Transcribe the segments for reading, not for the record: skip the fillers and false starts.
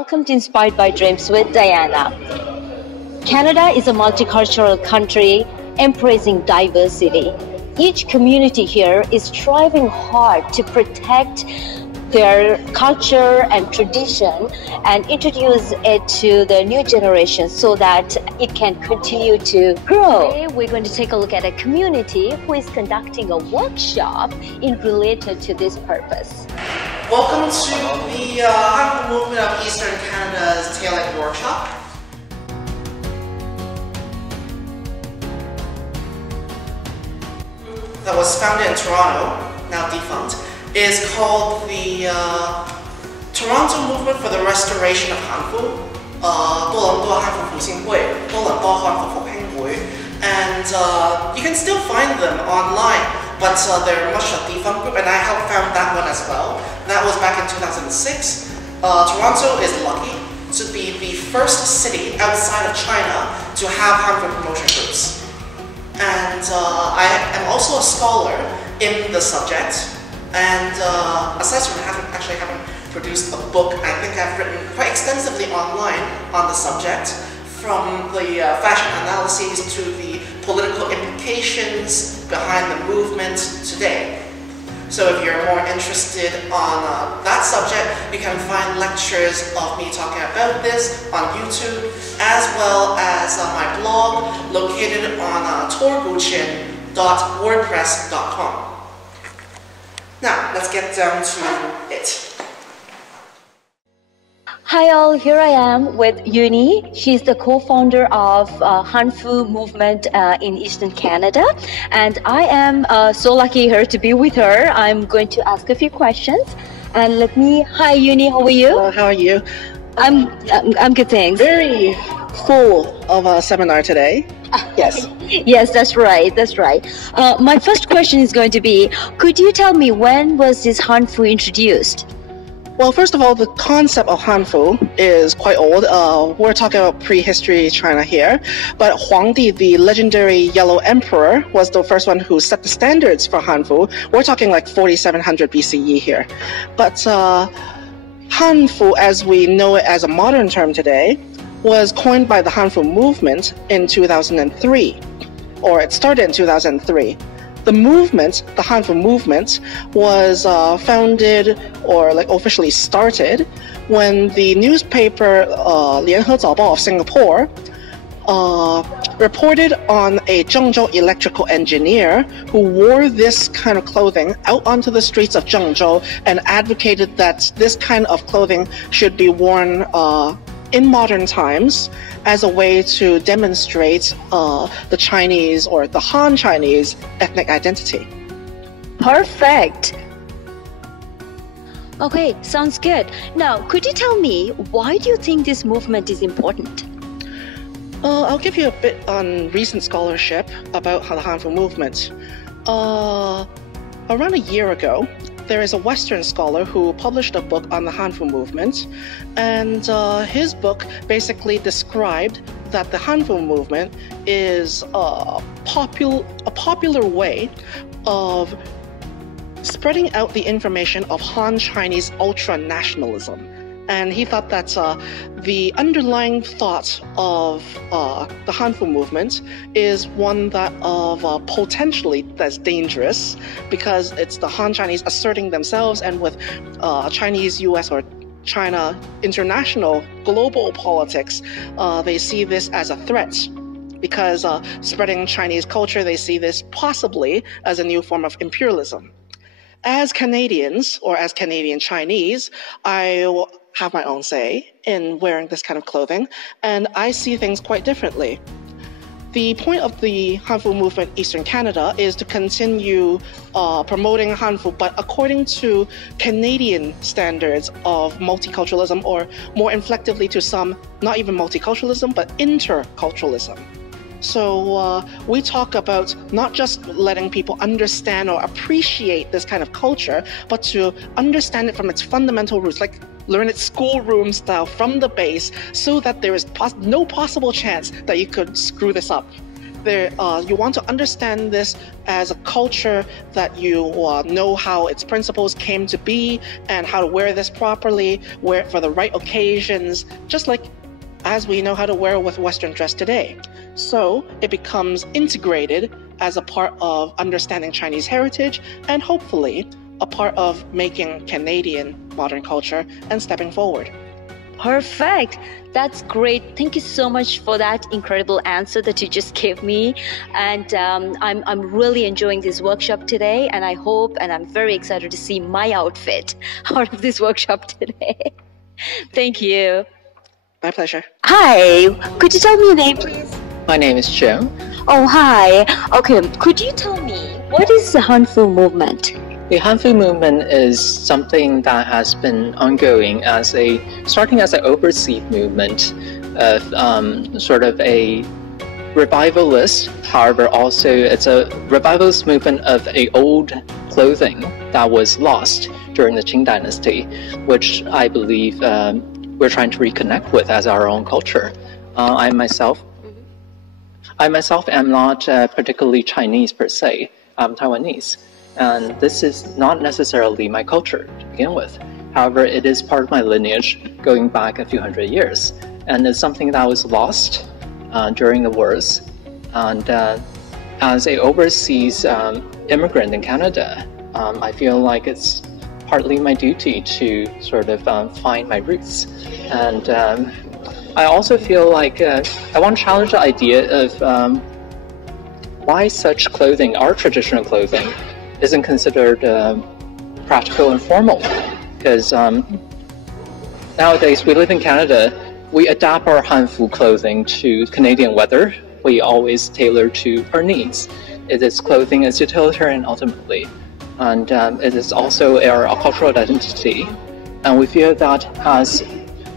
Welcome to Inspired by Dreams with Dayana. Canada is a multicultural country embracing diversity. Each community here is striving hard to protect their culture and tradition and introduce it to the new generation so that it can continue to grow. Today we're going to take a look at a community who is conducting a workshop related to this purpose. Welcome to the Hanfu Movement of Eastern Canada's Tail-End Workshop. That was founded in Toronto, now defunct, is called the Toronto Movement for the Restoration of Hanfu, 多伦多汉服复兴会, 多伦多汉服复兴会, and you can still find them online, but they're much a defunct group, and I have found that one as well. That was back in 2006. Toronto is lucky to be the first city outside of China to have Hanfu promotion groups. And I am also a scholar in the subject. And aside from having produced a book, I think I've written quite extensively online on the subject, from the fashion analyses to the political implications behind the movement today. So if you're more interested on that subject, you can find lectures of me talking about this on YouTube, as well as my blog located on torguchin.wordpress.com. Now, let's get down to it. Hi all, here I am with Juni. She's the co-founder of Hanfu movement in Eastern Canada, and I am so lucky here to be with her. I'm going to ask a few questions, and hi Juni, how are you? How are you? I'm good, thanks. Very full of a seminar today. Yes. Yes, that's right. My first question is going to be, could you tell me when was this Hanfu introduced? Well, first of all, the concept of Hanfu is quite old. We're talking about prehistory China here. But Huangdi, the legendary Yellow Emperor, was the first one who set the standards for Hanfu. We're talking like 4700 BCE here. But Hanfu, as we know it as a modern term today, was coined by the Hanfu movement in 2003, or it started in 2003. The movement, the Hanfu movement, was founded or officially started when the newspaper 联合早报 of Singapore reported on a Zhengzhou electrical engineer who wore this kind of clothing out onto the streets of Zhengzhou and advocated that this kind of clothing should be worn in modern times as a way to demonstrate the Chinese or the Han Chinese ethnic identity. Perfect. Okay, sounds good. Now, could you tell me, why do you think this movement is important? I'll give you a bit on recent scholarship about the Hanfu movement. Around a year ago, there is a Western scholar who published a book on the Hanfu movement, and his book basically described that the Hanfu movement is a popular way of spreading out the information of Han Chinese ultra-nationalism. And he thought that the underlying thought of the Hanfu movement is one that of potentially that's dangerous, because it's the Han Chinese asserting themselves, and with Chinese, US, or China international global politics, they see this as a threat. Because spreading Chinese culture, they see this possibly as a new form of imperialism. As Canadians, or as Canadian Chinese, I have my own say in wearing this kind of clothing, and I see things quite differently. The point of the Hanfu movement Eastern Canada is to continue promoting Hanfu, but according to Canadian standards of multiculturalism, or more inflectively to some, not even multiculturalism, but interculturalism. So we talk about not just letting people understand or appreciate this kind of culture, but to understand it from its fundamental roots, like learn it schoolroom style from the base, so that there is no possible chance that you could screw this up. You want to understand this as a culture, that you know how its principles came to be and how to wear this properly, wear it for the right occasions, just like as we know how to wear with Western dress today. So it becomes integrated as a part of understanding Chinese heritage and hopefully a part of making Canadian modern culture and stepping forward. Perfect. That's great. Thank you so much for that incredible answer that you just gave me. And I'm really enjoying this workshop today. And I hope and I'm very excited to see my outfit out of this workshop today. Thank you. My pleasure. Hi. Could you tell me your name, please? My name is Joan. Oh, hi. Okay. Could you tell me what is the Hanfu movement? The Hanfu movement is something that has been ongoing starting as an overseas movement of sort of a revivalist. However, also it's a revivalist movement of a old clothing that was lost during the Qing Dynasty, which I believe we're trying to reconnect with as our own culture. I myself am not particularly Chinese per se. I'm Taiwanese. And this is not necessarily my culture to begin with. However, it is part of my lineage going back a few hundred years. And it's something that was lost during the wars. And as an overseas immigrant in Canada, I feel like it's partly my duty to sort of find my roots. And I also feel like I want to challenge the idea of why such clothing, our traditional clothing, isn't considered practical and formal, because nowadays we live in Canada, we adapt our Hanfu clothing to Canadian weather. We always tailor to our needs. It is clothing as utilitarian ultimately, and it is also our cultural identity. And we feel that as,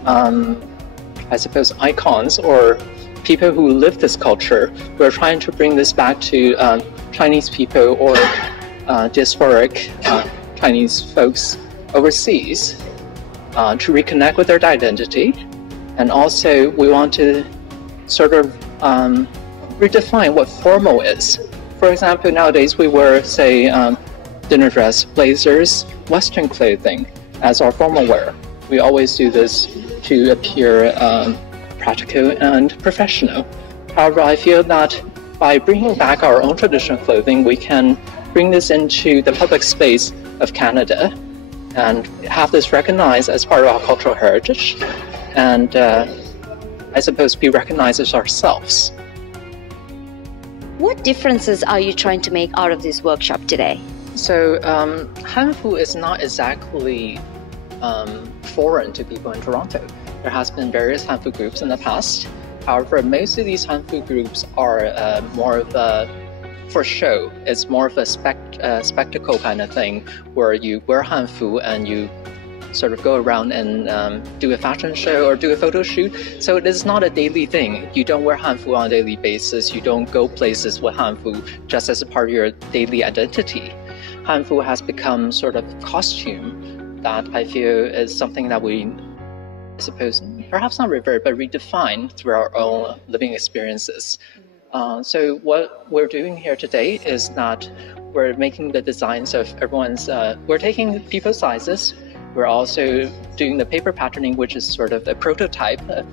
I suppose, icons or people who live this culture, we're trying to bring this back to Chinese people or diasporic Chinese folks overseas to reconnect with their identity. And also we want to sort of redefine what formal is. For example, nowadays we wear, say, dinner dress, blazers, Western clothing as our formal wear. We always do this to appear practical and professional. However, I feel that by bringing back our own traditional clothing, we can bring this into the public space of Canada and have this recognized as part of our cultural heritage and I suppose be recognized as ourselves. What differences are you trying to make out of this workshop today? So Hanfu is not exactly foreign to people in Toronto. There has been various Hanfu groups in the past. However, most of these Hanfu groups are more of a for show. It's more of a spectacle kind of thing where you wear Hanfu and you sort of go around and do a fashion show or do a photo shoot. So it is not a daily thing. You don't wear Hanfu on a daily basis. You don't go places with Hanfu just as a part of your daily identity. Hanfu has become sort of costume that I feel is something that we, I suppose, perhaps not revert, but redefine through our own living experiences. So what we're doing here today is that we're making the designs of everyone's, we're taking people's sizes. We're also doing the paper patterning, which is sort of a prototype of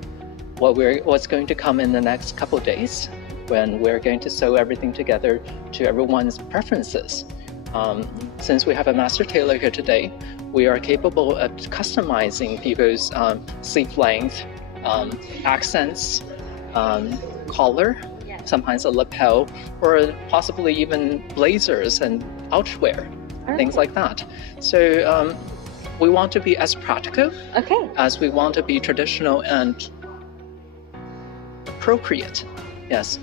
what's going to come in the next couple of days when we're going to sew everything together to everyone's preferences. Since we have a master tailor here today, we are capable of customizing people's sleeve length, accents, collar, sometimes a lapel, or possibly even blazers and outerwear, things like that. So we want to be as practical as we want to be traditional and appropriate. Yes.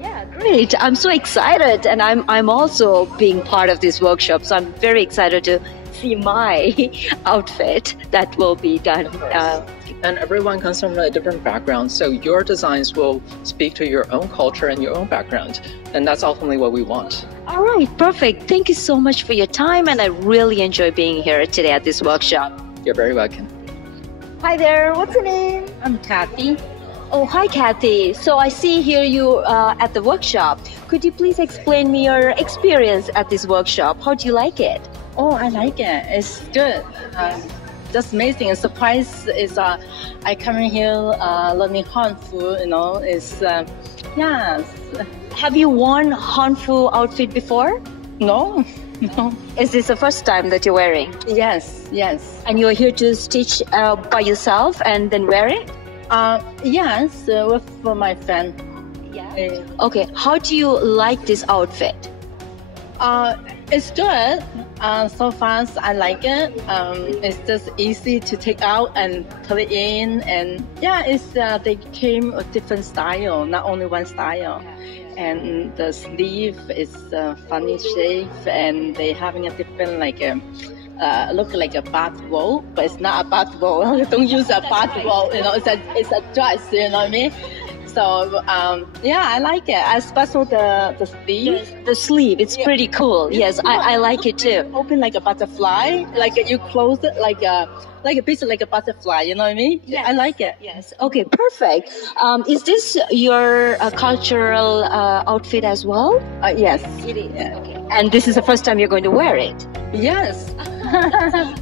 Yeah, great. I'm so excited, and I'm also being part of this workshop, so I'm very excited to see my outfit that will be done. And everyone comes from a different background, so your designs will speak to your own culture and your own background, and that's ultimately what we want. All right, perfect. Thank you so much for your time, and I really enjoy being here today at this workshop. You're very welcome. Hi there, what's your name? I'm Cathy. Oh, hi, Cathy. So I see here you at the workshop. Could you please explain me your experience at this workshop? How do you like it? Oh, I like it. It's good. Just amazing. A surprise is I come in here learning Hanfu. You know, it's yeah. Have you worn Hanfu outfit before? No, no. Is this the first time that you're wearing? Yes, yes. And you're here to stitch by yourself and then wear it? Yes, with my friend. Yeah. Okay. How do you like this outfit? It's good. So far, I like it. It's just easy to take out and put it in, and yeah, it's they came a different style, not only one style. And the sleeve is funny shape, and they having a different look like a bath robe, but it's not a bath robe. Don't use a bath robe. You know, it's a dress. You know what I mean? So yeah, I like it. Especially the sleeve. The sleeve, it's pretty cool. Yes, I like it too. Open like a butterfly, like you close it like a piece like a butterfly. You know what I mean? Yes. I like it. Yes. Okay, perfect. Is this your cultural outfit as well? Yes. It is. Yeah. Okay. And this is the first time you're going to wear it? Yes.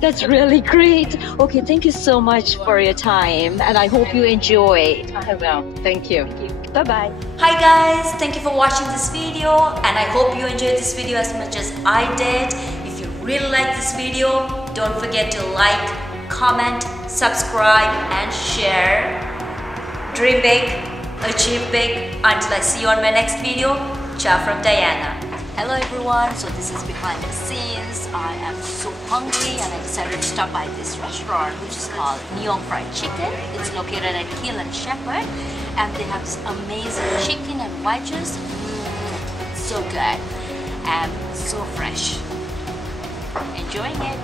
That's really great. Okay, thank you so much for your time, and I hope you enjoy. I will. Thank you. Bye-bye. Hi guys, thank you for watching this video, and I hope you enjoyed this video as much as I did. If you really like this video, don't forget to like, comment, subscribe and share. Dream big, achieve big. Until I see you on my next video. Ciao from Dayana. Hello everyone, so this is behind the scenes. I am so hungry and excited to stop by this restaurant which is called Neon Fried Chicken. It's located at Hill and Shepherd, and they have this amazing chicken and wedges. So good and so fresh. Enjoying it.